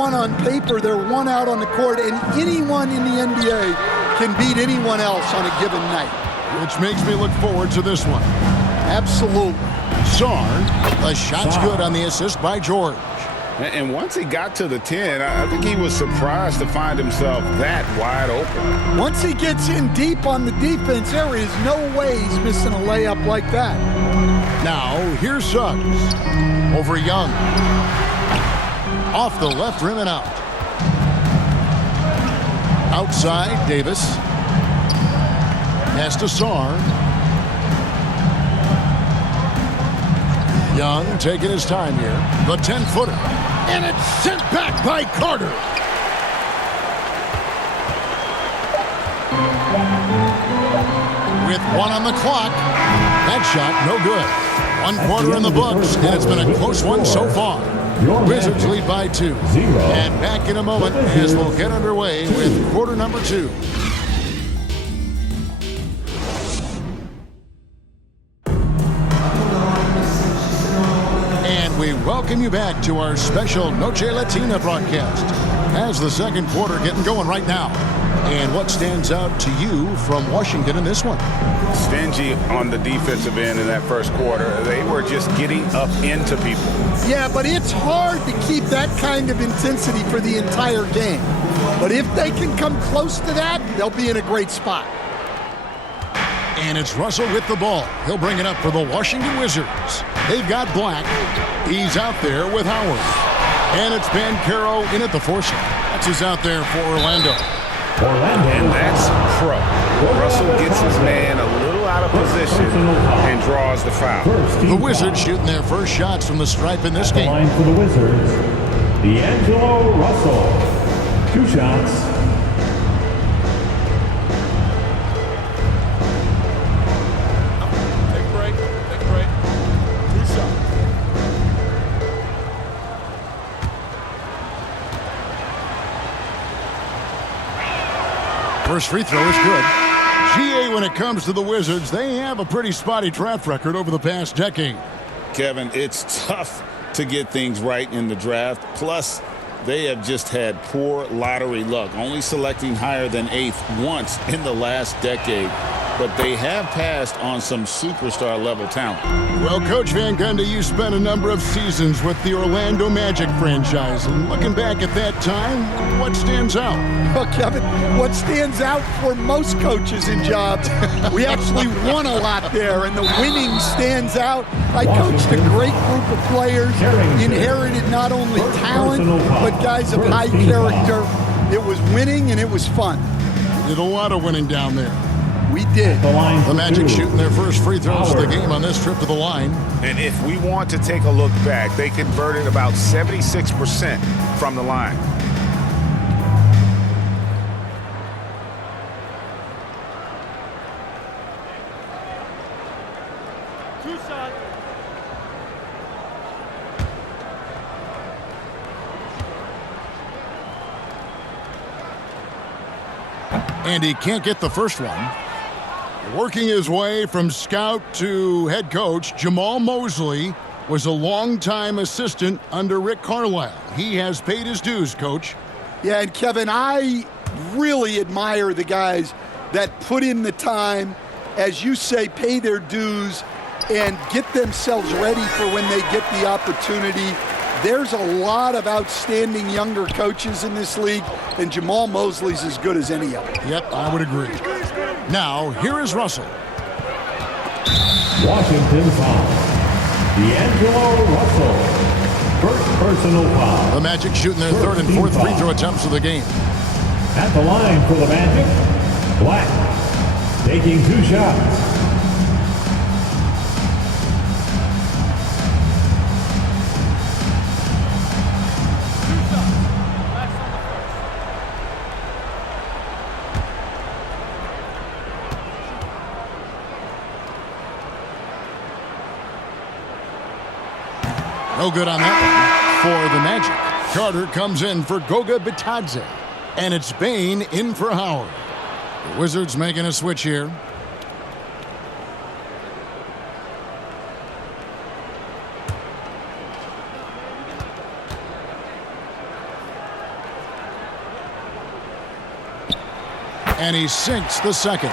one on paper, they're one out on the court, and anyone in the NBA can beat anyone else on a given night. Which makes me look forward to this one. Absolutely. The shot's good on the assist by George. And once he got to the 10, I think he was surprised to find himself that wide open. Once he gets in deep on the defense, there is no way he's missing a layup like that. Now, here's Suggs. Over Young. Off the left rim and out. Outside, Davis. Pass to Sarr. Young taking his time here. The 10-footer. And it's sent back by Carter. With 1 on the clock. That shot, no good. 1 quarter in the books, and it's been a close one so far. Wizards lead by 2. And back in a moment as we'll get underway with quarter number 2. We welcome you back to our special Noche Latina broadcast as the second quarter getting going right now. And what stands out to you from Washington in this one? Stingy on the defensive end in that first quarter. They were just getting up into people. Yeah, but it's hard to keep that kind of intensity for the entire game. But if they can come close to that, they'll be in a great spot. And it's Russell with the ball. He'll bring it up for the Washington Wizards. They've got Black. He's out there with Howard. And it's Banchero in at the four-shot. That's who's out there for Orlando. And that's pro. Russell gets his man a little out of position and draws the foul. The Wizards shooting their first shots from the stripe in this game. Line for the Wizards, D'Angelo Russell. 2 shots. First free throw is good. GA, when it comes to the Wizards, they have a pretty spotty draft record over the past decade. Kevin, it's tough to get things right in the draft. Plus, they have just had poor lottery luck, only selecting higher than 8th once in the last decade. But they have passed on some superstar-level talent. Well, Coach Van Gundy, you spent a number of seasons with the Orlando Magic franchise. And looking back at that time, what stands out? Well, Kevin, what stands out for most coaches in jobs, we actually won a lot there, and the winning stands out. I coached a great group of players, inherited not only talent, but guys of high character. It was winning, and it was fun. You did a lot of winning down there. We did. The Magic shooting their first free throws of the game on this trip to the line. And if we want to take a look back, they converted about 76% from the line. And he can't get the first one. Working his way from scout to head coach, Jamal Mosley was a longtime assistant under Rick Carlisle. He has paid his dues, Coach. Yeah, and Kevin, I really admire the guys that put in the time, as you say, pay their dues and get themselves ready for when they get the opportunity. There's a lot of outstanding younger coaches in this league, and Jamal Mosley's as good as any of them. Yep, I would agree. Now, here is Russell. Washington foul. D'Angelo Russell. First personal foul. The Magic shooting their third and fourth free throw attempts of the game. At the line for the Magic, Black. Taking 2 shots. No good on that one for the Magic. Carter comes in for Goga Bitadze. And it's Bane in for Howard. The Wizards making a switch here. And he sinks the second.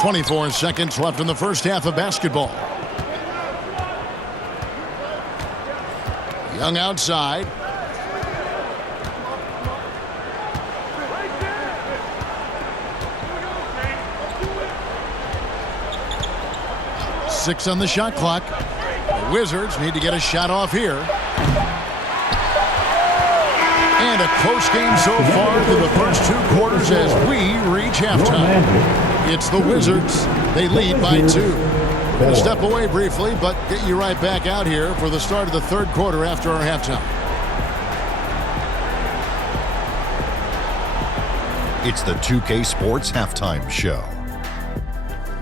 24 seconds left in the first half of basketball. Young outside. Six on the shot clock. The Wizards need to get a shot off here. And a close game so far through the first 2 quarters as we reach halftime. It's the Wizards. They lead by 2. We're going to step away briefly, but get you right back out here for the start of the 3rd quarter after our halftime. It's the 2K Sports Halftime Show.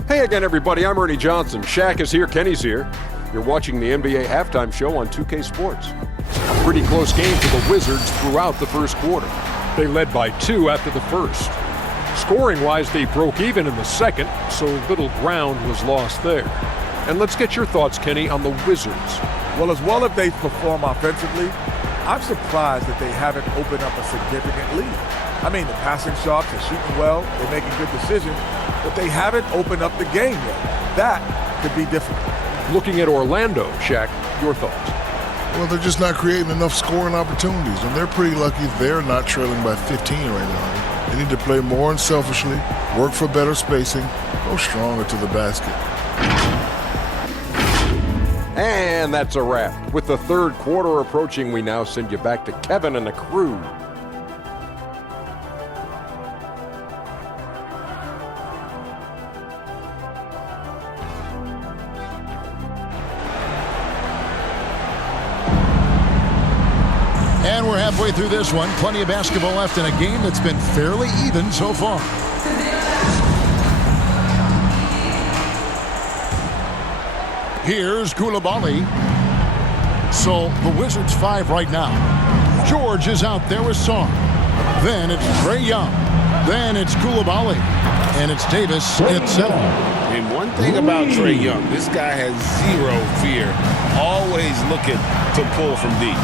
Hey again, everybody. I'm Ernie Johnson. Shaq is here. Kenny's here. You're watching the NBA Halftime Show on 2K Sports. A pretty close game for the Wizards throughout the first quarter. They led by 2 after the first. Scoring-wise, they broke even in the second, so little ground was lost there. And let's get your thoughts, Kenny, on the Wizards. Well, as well as they perform offensively, I'm surprised that they haven't opened up a significant lead. I mean, the passing shots, they're shooting well, they're making good decisions, but they haven't opened up the game yet. That could be difficult. Looking at Orlando, Shaq, your thoughts? Well, they're just not creating enough scoring opportunities, and they're pretty lucky they're not trailing by 15 right now. They need to play more unselfishly, work for better spacing, go stronger to the basket. And that's a wrap. With the 3rd quarter approaching, we now send you back to Kevin and the crew. And we're halfway through this one. Plenty of basketball left in a game that's been fairly even so far. Here's Koulibaly. So the Wizards 5 right now. George is out there with Song. Then it's Trae Young. Then it's Koulibaly. And it's Davis at center. And one thing about Trae Young, this guy has zero fear. Always looking to pull from deep.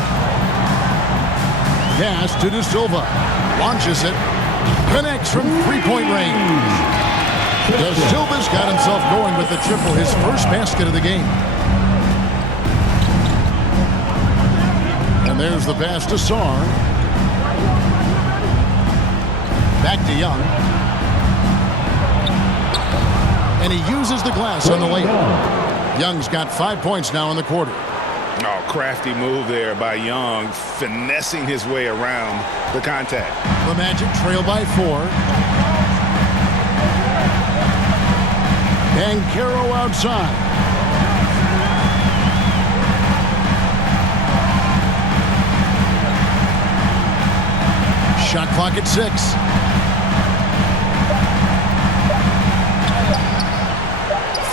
Pass to De Silva. Launches it. Connects from 3-point range. De Silva's got himself going with the triple, his first basket of the game. And there's the pass to Sarr. Back to Young. And he uses the glass on the layup. Young's got 5 points now in the quarter. Oh, crafty move there by Young, finessing his way around the contact. The Magic trail by 4. Banchero outside. Shot clock at 6.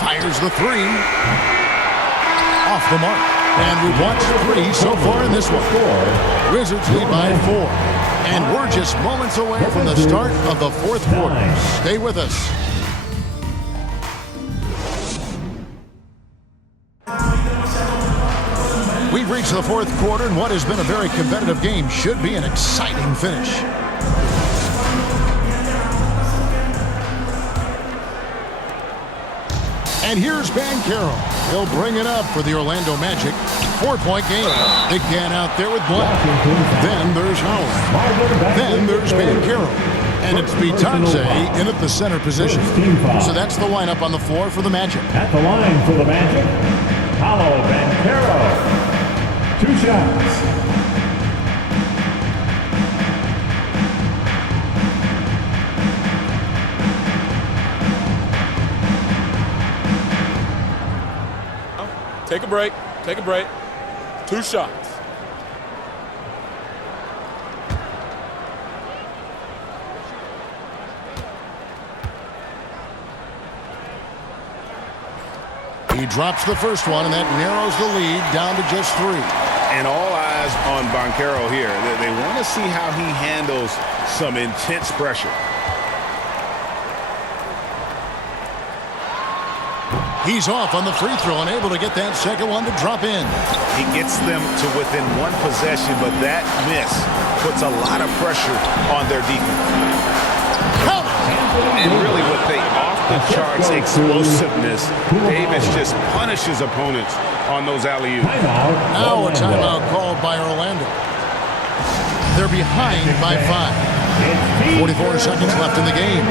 Fires the 3. Off the mark. And we've watched 3 so far in this one. Wizards lead by 4. And we're just moments away from the start of the 4th quarter. Stay with us. We've reached the 4th quarter, and what has been a very competitive game should be an exciting finish. And here's Banchero. He'll bring it up for the Orlando Magic. 4-point game. Again out there with Black. Then there's Howard. Then there's Banchero. And it's Bitadze in at the center position. So that's the lineup on the floor for the Magic. At the line for the Magic, Paolo Banchero. 2 shots. Take a break. Take a break. 2 shots. He drops the first one, and that narrows the lead down to just 3. And all eyes on Banchero here. They want to see how he handles some intense pressure. He's off on the free throw and able to get that second one to drop in. He gets them to within one possession, but that miss puts a lot of pressure on their defense. Count it. And really with the off-the-charts explosiveness, Davis just punishes opponents on those alley-oops. Now a timeout called by Orlando. They're behind by 5. 44 seconds left in the game.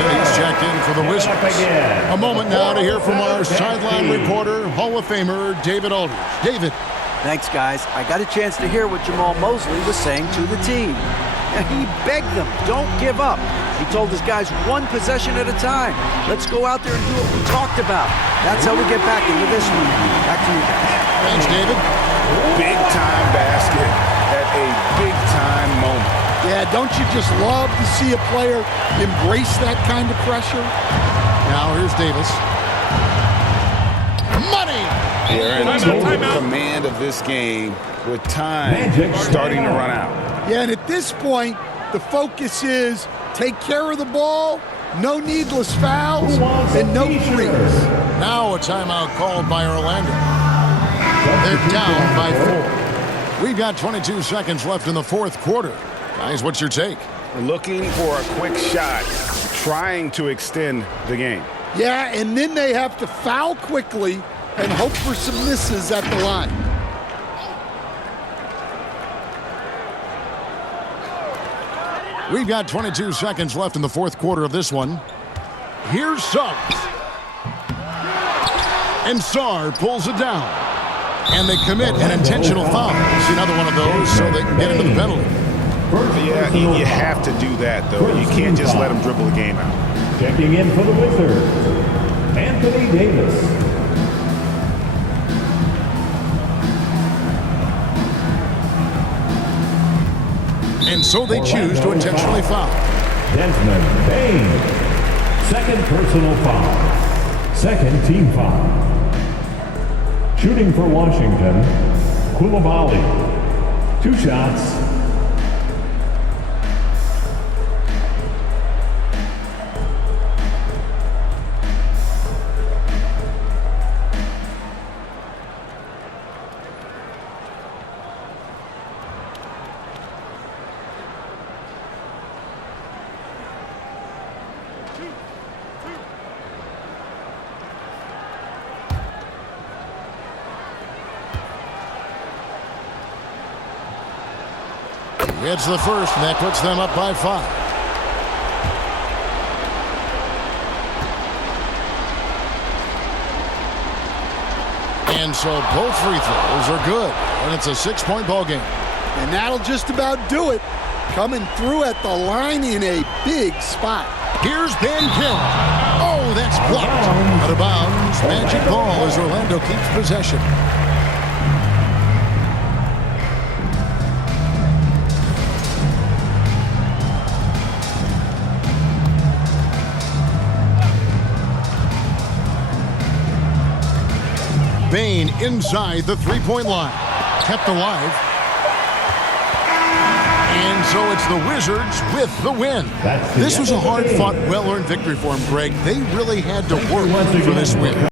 He's checked in for the Wizards. A moment now to hear from our sideline reporter, Hall of Famer David Aldridge. David. Thanks, guys. I got a chance to hear what Jamal Mosley was saying to the team. He begged them, don't give up. He told his guys one possession at a time. Let's go out there and do what we talked about. That's how we get back into this one. Back to you guys. Thanks, David. Big-time basket at a big-time moment. Yeah, don't you just love to see a player embrace that kind of pressure? Now here's Davis. Money! They're in total command of this game with time starting to run out. Yeah, and at this point, the focus is take care of the ball, no needless fouls, and no threes. Now a timeout called by Orlando. They're down by 4. We've got 22 seconds left in the fourth quarter. Guys, what's your take? Looking for a quick shot, trying to extend the game. Yeah, and then they have to foul quickly and hope for some misses at the line. We've got 22 seconds left in the fourth quarter of this one. Here's Suggs. And Sarr pulls it down. And they commit an intentional foul. See another one of those so they can get into the penalty. Yeah, you have to do that, though. You can't just let them dribble the game out. Checking in for the Wizards, Anthony Davis. And so they choose to intentionally foul. Desmond Bain, second personal foul, second team foul. Shooting for Washington, Koulibaly, 2 shots. It's the first, and that puts them up by 5. And so both free throws are good, and it's a 6-point ball game. And that'll just about do it. Coming through at the line in a big spot. Here's Banchero. Oh, that's blocked. Out of bounds. Magic ball as Orlando keeps possession. Bain inside the 3-point line. Kept alive. And so it's the Wizards with the win. This was a hard-fought, well-earned victory for them, Greg. They really had to work for this win.